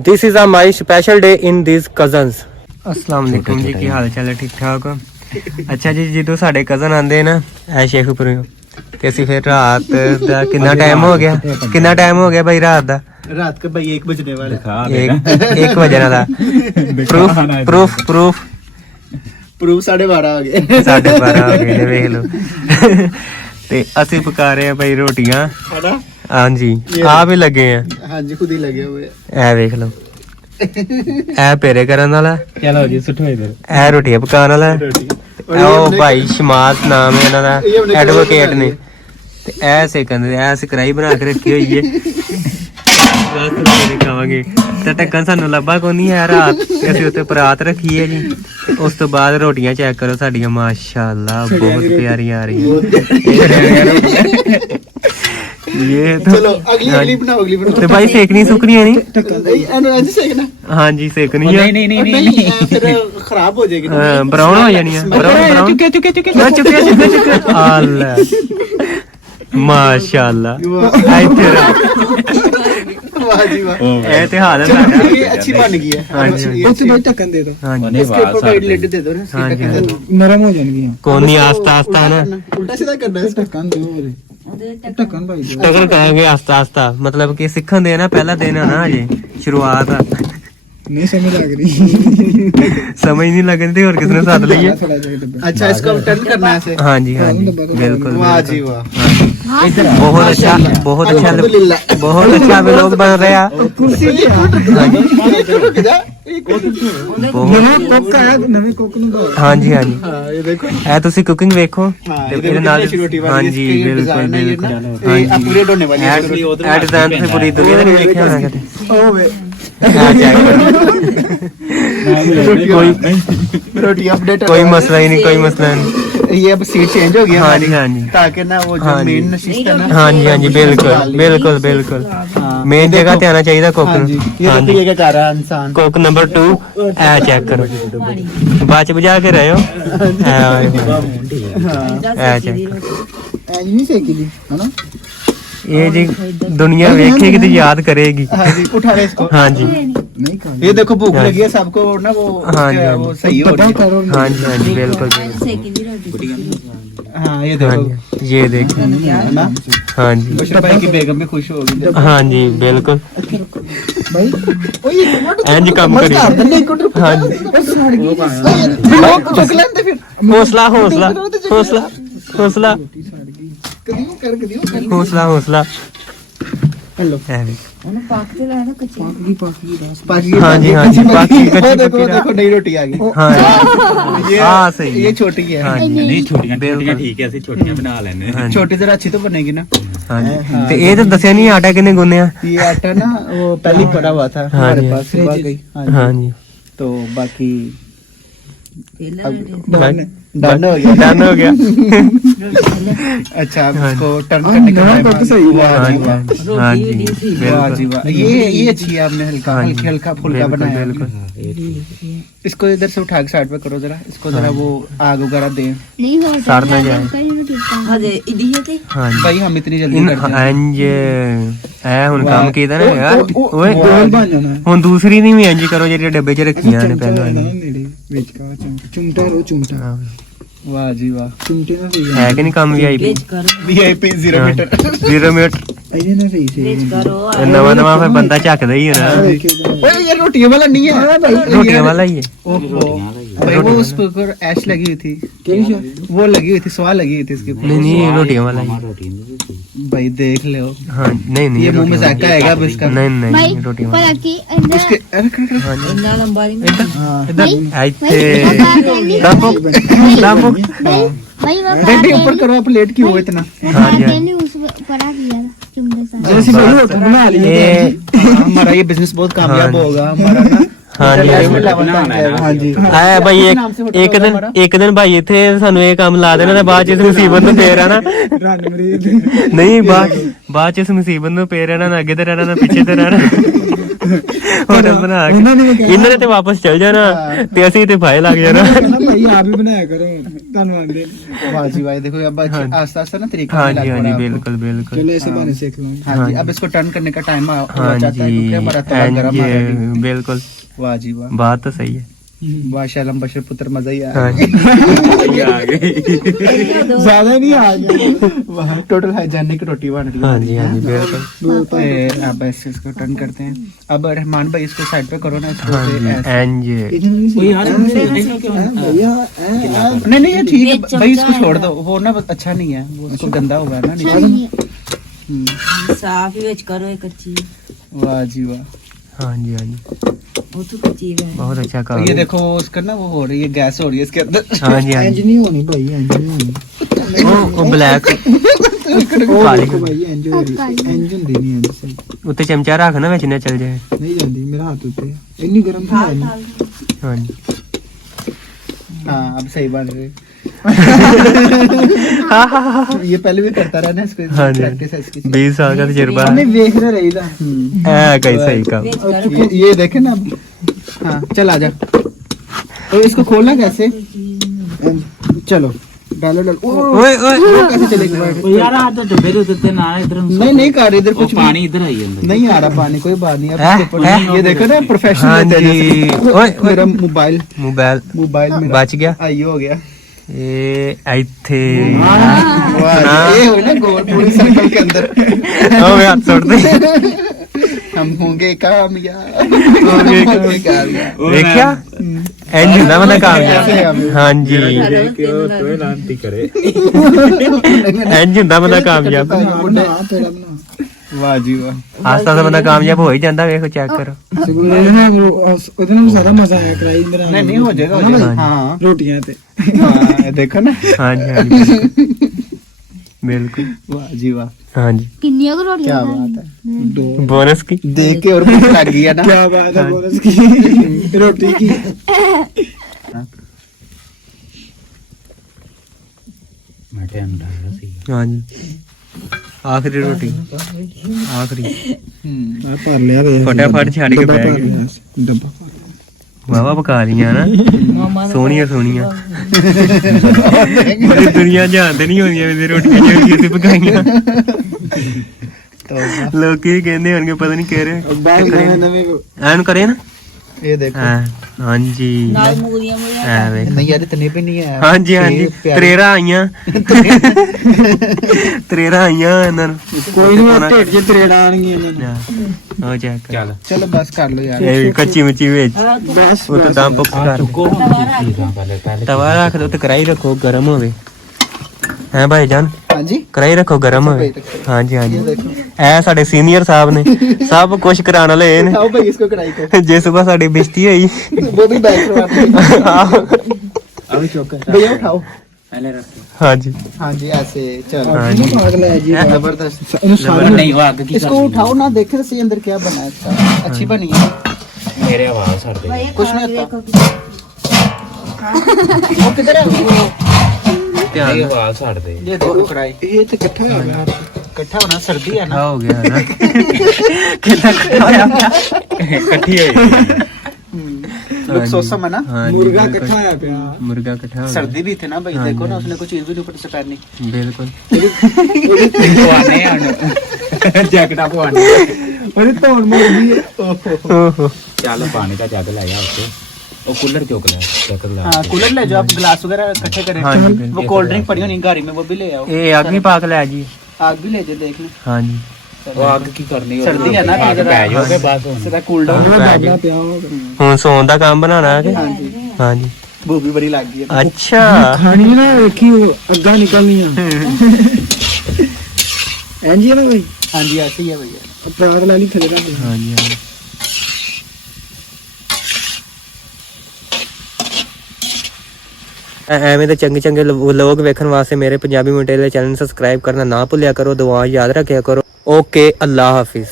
This is a my special day in these cousins. अस्सलाम वालेकुम जी, की हाल चाल है? ठीक ठाक हो? अच्छा जी, ਜਦੋਂ ਸਾਡੇ ਕਜ਼ਨ ਆਂਦੇ ਨਾ ਐ ਸ਼ੇਖਪੁਰੋਂ ਤੇ ਅਸੀਂ ਫਿਰ ਰਾਤ ਦਾ ਕਿੰਨਾ ਟਾਈਮ ਹੋ ਗਿਆ ਭਾਈ ਰਾਤ ਦਾ? रात के भाई 1 बजने वाले 1 ਵਜੇ ਦਾ ਪ੍ਰੂਫ 12:30 हो गए 12:30 ਹੋ ਗਏ ਵੇਖ ਲਓ। ਤੇ ਅਸੀਂ ਪਕਾ ਰਹੇ ਆ ਭਾਈ ਰੋਟੀਆਂ। है ना? ਹਾਂਜੀ ਆ ਵੀ ਲੱਗੇ ਆ। हाँ जी, खुद ही लगे हुए हैं। ਐ ਵੇਖ ਲਓ, ਐ ਪੇਰੇ ਕਰਨ ਵਾਲਾ, चलो जी, सुठो इधर ਐ ਰੋਟੀਆਂ ਪਕਾਉਣ ਵਾਲਾ। ਉਹ ਭਾਈ ਸ਼ਮਾਤ ਨਾਮ ਹੈ ਇਹਨਾਂ ਦਾ, ਐਡਵੋਕੇਟ ਨੇ। ਤੇ ਐ ਸੇਕੰਦ ਐ ਸਕਰਾਈ ਬਣਾ ਕੇ ਰੱਖੀ ਹੋਈ ਏ। ਖਾਵਾਂਗੇ ਤੇ ਟੱਕਣ ਸਾਨੂੰ ਲੱਭਾ ਕੋਈ ਨਹੀਂ ਹੈ ਰਾਤ ਤੇ ਅਸੀਂ ਉੱਤੇ ਪਰਾਤ ਰੱਖੀ ਹੈ ਜੀ। ਉਸ ਤੋਂ ਬਾਅਦ ਰੋਟੀਆਂ ਚੈੱਕ ਕਰੋ ਸਾਡੀਆਂ, ਮਾਸ਼ਾਅੱਲਾ ਬਹੁਤ ਪਿਆਰੀਆਂ ਆ ਰਹੀਆਂ। ये तो चलो अगली बनाओ तो भाई सेकनी सुकनी है नहीं? ऐसे सेकना? हाँ जी सेकनी है। नहीं फिर खराब हो जाएगी। ब्राउन हो जानी है। ब्राउन चुके अल्लाह माशाअल्लाह। वाह जी वाह, ये तो हाल है साडा। ये अच्छी बन गई है। हाँ जी उससे भाई ढक्कन दे दो। हाँ जी इसके ऊपर भाई लिड दे दो ना, इसके ढक्कन दे दो, नरम हो जाएंगी। कोनी आस्ता आस्ता है ना, उल्टा सीधा करना है। ढक्कन दो ढक्कन भाई दो। टकन कहेंगे आस्ता आस्ता, मतलब कि सीखन देना पहला दिन है ना, अजे शुरुआत है। नहीं समझ लग रही, समझ नहीं लग रही थी और किसने साथ ली है? अच्छा इसको टर्न करना है ऐसे? हाँ जी बिल्कुल। वाह जी वाह, बहुत अच्छा बहुत अच्छा व्लॉग बन रहा है। हाँ जी ये देखो, ਇਹ ਤੁਸੀਂ ਕੁਕਿੰਗ ਵੇਖੋ ਤੇ ਇਹਦੇ ਨਾਲ। ਹਾਂ ਜੀ ਬਿਲਕੁਲ ਬਿਲਕੁਲ। अपग्रेड होने वाली है। ਐਡ ਡਿਜ਼ਾਈਨ ਤੁਸੀਂ ਪੂਰੀ ਦੁਨੀਆ ਦੇ ਨਹੀਂ ਵੇਖਿਆ ਹੋਣਾ ਕਿਤੇ। रोटी अपडेट, कोई मसला ही नहीं, कोई मसला नहीं। ये अब सीट चेंज हो गया हाँ हमारी, जी हाँ जी ताकि ना वो जो मेन नशिस्त है ना। हाँ जी बिल्कुल बिल्कुल बिल्कुल। मेन जगह ते आना चाहिए कुक। हाँ जी, ये देखो ये क्या कर रहा है इंसान। कुक नंबर 2 ए चेक करो, बाच बजा के रहे हो। नहीं सेकी थी है ना? ये जी दुनिया देखेगी तो याद करेगी। हाँ जी, उठा रहे इसको। हाँ जी ये देखो भूख लगी है सबको ना, वो हाँ जी वो सही हो रही है। हाँ जी बिल्कुल। हाँ ये हाँ देखो, जी ये देखो है ना? हाँ जी बशर भाई की बेगम भी खुश होगी। हाँ जी बिल्कुल। भाई इंज काम करिए। हाँ जी हौसला हौसला हौसला हौसला हौसला हौसला। हेलो हाँ जी देखो देखो नई रोटी आ गई। हाँ सही ये छोटी है। हाँ जी नहीं छोटियां ठीक है, ਅਸੀਂ ਛੋਟੀਆਂ ਬਣਾ ਲੈਣੇ। छोटी जरा अच्छी तो बनेगी ना। हाँ जी ते ये तो दसिया नहीं आटा किन्ने गुन्निया? ये आटा ना वो पहले ही पड़ा हुआ था हाँ हमारे जी। पास, सुबह गई। हाँ जी तो बाकी डन डन हो गया। अच्छा अब इसको टर्न करने का टाइम आ गया। हाँ जी वाह जी वाह, ये अच्छी है, आपने हल्का हल्का फुल्का बनाया। बिल्कुल। इसको इधर से उठा के साइड पे करो जरा, इसको जरा वो आग वगैरह दे। साड़ना जाए। हाँ भाई हम इतनी जल्दी करते हैं। इंज ऐ हुन काम कीता ना यार ओए हुन दूसरी नहीं भी इंज करो जेडी डब्बे च रखियां ने पहले। वाह जी वाह, चुमटे ना सही है कि नहीं काम वीआईपी 0 मीटर 0 मिनट ऐसे ना सही से नवा नवा फिर बंदा झकदा ही है ना। ओए ये रोटियां वाला नहीं है भाई, रोटियां वाला ही है। ओहो भाई वो उस पर ऐश लगी हुई थी, वो लगी हुई थी, स्वाद लगी हुई थी इसके ऊपर। नहीं रोटियां वाला ही भाई देख लो। हाँ नहीं ये मुंह में जायका आएगा अब इसका। नहीं रोटियां वाला इसके बेटे ऊपर करो, प्लेट की हो इतना। हमारा ये बिजनेस बहुत कामयाब होगा हमारा ना। हाँ जी। इंटरनेशनल लेवल पे है। हाँ जी ਆਇਆ ਭਾਈ ਇੱਕ ਦਿਨ ਭਾਈ ਇੱਥੇ ਸਾਨੂੰ ਇਹ ਕੰਮ ਲਾ ਦੇਣਾ ਤੇ ਬਾਅਦ ਚ ਇਸ ਮੁਸੀਬਤ ਨੂੰ ਪੇ ਰਹਿਣਾ ਨਹੀਂ ਬਾਅਦ ਚ ਇਸ ਮੁਸੀਬਤ ਨੂੰ ਪੇ ਰਹਿਣਾ ਨਾ ਅੱਗੇ ਤੇ ਰਹਿਣਾ ਨਾ ਪਿੱਛੇ ਤੇ ਰਹਿਣਾ ਹੋਟਲ ਬਣਾ ਕੇ ਇਹਨਾਂ ਨੇ ਤੇ ਵਾਪਸ ਚਲ ਜਾਣਾ ਤੇ ਅਸੀਂ ਤੇ ਭਾਈ ਲੱਗ जाना भाई आप ही बनाया करो ਤੁਹਾਨੂੰ ਆਂਦੇ वाह जी वाह देखो अब आस्ता आस्ता ना तरीका हाँ लग जी हाँ रहा जी है आपको। बिल्कुल बिल्कुल चलो ऐसे बने सीख लो हाँ जी अब इसको टर्न करने का टाइम हाँ हो जाता है जी क्योंकि हमारा तवा गरम है already। बिल्कुल वाह जी वाह बात तो सही है वाह शैलम बशर पुत्र मजा ही हाँ आया जी ਆ ਗਈ ज्यादा नहीं आ गया वाह टोटल हाइजेनिक रोटी बन रही है हाँ जी हाँ जी बिल्कुल अब ऐसे इसको टर्न करते हैं अब रहमान भाई इसको साइड पे करो ना इसको हाँ से जी ऐसे। एंड नहीं नहीं ये ठीक है भाई इसको छोड़ दो वो ना अच्छा नहीं है वो इसको गंदा हुआ है ना नीचे। साफ ही विच करो एक अच्छी वाह जी वाह हाँ जी हाँ जी वो तो कच्ची है बहुत अच्छा तो काम ये है। देखो उसका ना वो हो रही है गैस हो रही है इसके अंदर हाँ जी हाँ इंज जी नहीं होनी भाई इंज नहीं होनी वो ब्लैक ਉਹ ਕਾਲੀ ਦੇਖੋ ਭਾਈ ਇੰਜ ਹੋ ਰਹੀ ਇੰਜ ਹੁੰਦੀ ਨਹੀਂ ਇੰਜ ਸਹੀ ਉੱਤੇ ਚਮਚਾ ਰੱਖ ਨਾ ਵਿੱਚ ਨਾ ਚੱਲ ਜਾਏ ਨਹੀਂ ਜਾਂਦੀ ਮੇਰਾ ਹੱਥ ਉੱਤੇ ਇੰਨੀ ਗਰਮ ਤਾਂ ਹੈ ਨਹੀਂ हाँ जी हाँ अब सही बन रही ये पहले भी करता रहा ना इसको हाँ जी प्रैक्टिस है इसकी 20 साल का तजुर्बा है हमें देखना रहीदा ऐ कैसे सही काम ये देखे ना अब। हाँ चल आजा तो इसको खोलना कैसे चलो डालो डालो ओए ओए वो कैसे चलेगी ਯਾਰ ਆ ਤਾਂ ਡੱਬੇ ਦੇ ਉੱਤੇ ਨਾ ਇਧਰ नहीं नहीं कर इधर कुछ भी ਪਾਣੀ ਇਧਰ ਆਈ ਜਾਂਦਾ नहीं आ रहा पानी कोई बात नहीं हैं? अब हैं? ये देखो ना हाँ प्रोफेशनल जी ओए ओए मेरा मोबाइल मोबाइल मोबाइल मेरा बच गया आई हो गया ये ਇੱਥੇ वाह ये हो ना गोल पूरे सर्कल के अंदर ओ मैं हाथ छोड़ दे हम होंगे कामयाब होंगे होंगे कामयाब देखा ਇੰਜ ਹੁੰਦਾ ਬੰਦਾ ਕਾਮਯਾਬ ਹਾਂ ਜੀ ਕਿ ਉਹ ਤੋਏ ਲਾਂਤੀ ਕਰੇ ਇੰਜ ਹੁੰਦਾ ਬੰਦਾ ਕਾਮਯਾਬ ਬਣਾ ਤੇਰਾ ਬਣਾ वाह जी वाह ਆਸਤਾ ਆਸਤਾ ਬੰਦਾ ਕਾਮਯਾਬ ਹੋ ਹੀ ਜਾਂਦਾ ਵੇਖੋ ਚੈੱਕ ਕਰੋ ਸਗੋਂ ਉਹਦੇ ਨਾਲ ਜ਼ਿਆਦਾ ਮਜ਼ਾ ਆਇਆ ਕਰਾਈ ਇੰਦਰ नहीं नहीं हो जाएगा हो जाएगा हाँ ਰੋਟੀਆਂ ਤੇ हाँ देखो ना ਹਾਂ ਜੀ ਹਾਂ ਜੀ बिल्कुल वाह जी वाह हाँ जी किन्नियां को रोटियां क्या बात है ਦੋ बोनस की देख के और भूख लग गई है ना क्या बात है बोनस की रोटी की ਮੈਂ ਟਾਈਮ ਡਾਲਦਾ ਸੀ हाँ जी आखिरी रोटी आखिरी ਮੈਂ ਭਰ ਲਿਆ ਵੇ फटाफट छाड़ के बैठ गया ਡੱਬਾ वावा पका लिया ना सोनिया सोनिया पूरी दुनिया जानते नहीं होनी मेरी रोटियां जो ਅਸੀਂ ਪਕਾਈਆਂ ਲੋਕੀ ਕਹਿੰਦੇ ਹੋਣਗੇ ਪਤਾ ਨਹੀਂ ਕਹਿ ਰਹੇ ਬਾਹਰ ਨਵੇਂ ਨਵੇਂ ਐਨ ਕਰੇ ਨਾ ये देखो ਹਾਂ ਜੀ नाल मूरियां मूरियां ਐ ਵੇਖ नहीं यार इतने भी नहीं है ਹਾਂ ਜੀ ਹਾਂ ਜੀ ਤਰੇਰਾ ਆਈਆਂ ਤਰੇਰਾ ਆਈਆਂ ਇਹਨਾਂ ਨੂੰ ਕੋਈ ਨਹੀਂ ਢੇਡ ਜੇ ਤਰੇੜਾਂ ਆਣਗੀਆਂ ਇਹਨਾਂ ਉਹ ਚੈੱਕ ਚੱਲ चलो बस कर लो यार ਇਹ ਵੀ ਕੱਚੀ ਮੱਚੀ ਵਿੱਚ ਨੂੰ ਬਸ ਉਹ ਤਾਂ ਦਮ ਪੁੱਕ ਕਰ ਚੁੱਕੋ ਪਹਿਲੇ ਪਹਿਲੇ ਤਵਾ ਰੱਖ ਦੋ ਤੇ ਕੜਾਈ ਰੱਖੋ ਗਰਮ ਹੋਵੇ ਹੈ ਭਾਈ ਜਾਨ हाँ जी ਕੜਾਈ ਰੱਖੋ ਗਰਮ ਹੋਵੇ ਹਾਂ ਜੀ ਹਾਂ ਜੀ ये देखो ਇਹ ਸਾਡੇ ਸੀਨੀਅਰ ਸਾਹਿਬ ਨੇ ਸਭ ਕੁਝ ਕਰਾਉਣ ਵਾਲੇ ਇਹ ਨੇ उठाओ भाई इसको कढ़ाई को ਜੇ ਸੁਬਾ ਸਾਡੀ ਬਿਜਤੀ ਹੋਈ वो भी बैक करवाते ਆਹੋ। ਅਭੀ ਚੁੱਕ भैया उठाओ ਪਹਿਲੇ ਰੱਖ ਹਾਂ ਜੀ हाँ जी ऐसे चलो ਹਾਂ ਜੀ ਪਾਗਲ ਹੈ ਜੀ जबरदस्त ਇਹਨੂੰ ਸਾਰਾ ਨਹੀਂ ਉਹ ਅੱਗ ਕੀ इसको उठाओ ना देखे सही अंदर क्या बना है इसका अच्छी बनी है ਮੇਰੇ ਆਵਾਜ਼ ਛੱਡ ਦੇ कुछ नहीं होता वो किधर है ਧਿਆਨ ਨਹੀਂ ਨਾਲ। ਆਵਾਜ਼ ਛੱਡ ਦੇ ये देखो कढ़ाई ਇਹ ਤੇ ਇਕੱਠਾ ਹੋ ਗਿਆ इकट्ठा होना सर्दी है ना ਆ ਹੋ ਗਿਆ ਨਾ ਕਿੰਨਾ ਖਾਇਆ ਇਕੱਠੀ ਹੋਈ लुक सोसम है ना ਹਾਂ ਜੀ, ਮੁਰਗਾ ਬਿਲਕੁਲ। ਇਕੱਠਾ ਹੋਇਆ ਪਿਆ ਮੁਰਗਾ ਇਕੱਠਾ ਹੋ ਗਿਆ। सर्दी भी थी ना भाई हाँ देखो जी, ना हाँ उसने कोई चीज भी नहीं ऊपर से पहननी ਬਿਲਕੁਲ ਪਵਾਨੇ ਆਣ ਜੈਕਟਾਂ ਪਵਾਨੇ ਉਹਨੇ ਧੌਣ ਮੁਰਗੀ ਹੈ ਓਹੋ ਚੱਲ ਪਾਣੀ ਦਾ ਜੱਗ ਲੈ ਆ ਉੱਤੇ ਉਹ ਕੂਲਰ ਚੁੱਕ ਲੈ ਚੱਕ ਲੈ हाँ कूलर ले जाओ आप गिलास वगैरह इकट्ठे करें हाँ जी, बिल्कुल। वो कोल्ड ड्रिंक पड़ी होनी गाड़ी में वो भी ले आओ ਇਹ ਅੱਗ ਨਹੀਂ ਪਾਕ ਲੈ ਜੀ आग भी ले जाओ देख लो ਹਾਂ ਜੀ ਉਹ ਅੱਗ ਕੀ ਕਰਨੀ सर्दी है ना ਅੱਗ ਪੈ ਜਾਓਗੇ ਬਸ ਹੁਣ सीधा कूल डाउन ਪੈ ਬਾਬਾ ਗਿਆ। ਪਿਆ ਹੋਗਾ ਹੁਣ ਸੌਣ ਦਾ ਕੰਮ ਬਣਾਉਣਾ ਹੈ ਕਿ हाँ जी ਹਾਂ ਜੀ भूख भी बड़ी लग गई है ਅੱਛਾ ਖਾਣੀ ਨਾ ਵੇਖੀ ਉਹ ਅੱਗਾ ਨਿਕਲਣੀਆਂ ਐਂਜੀ ਨਾ ਬਈ हाँ जी ऐसे ही है भैया ਪਰਾਤ ਲੈ ਲਈ ਥੱਲੇ ਰੱਖ ਦੇ ਹਾਂ ਜੀ ਹਾਂ ਜੀ। ਐਵੇਂ ਦੇ ਚੰਗੇ ਚੰਗੇ ਲੋਕ ਵੇਖਣ ਵਾਸਤੇ ਮੇਰੇ ਪੰਜਾਬੀ ਮੋਟੇਲੇ ਚੈਨਲ ਨੂੰ ਸਬਸਕ੍ਰਾਈਬ ਕਰਨਾ ਨਾ ਭੁੱਲਿਆ ਕਰੋ ਦੁਆ ਯਾਦ ਰੱਖਿਆ ਕਰੋ ਓਕੇ ਅੱਲਾ ਹਾਫਿਜ਼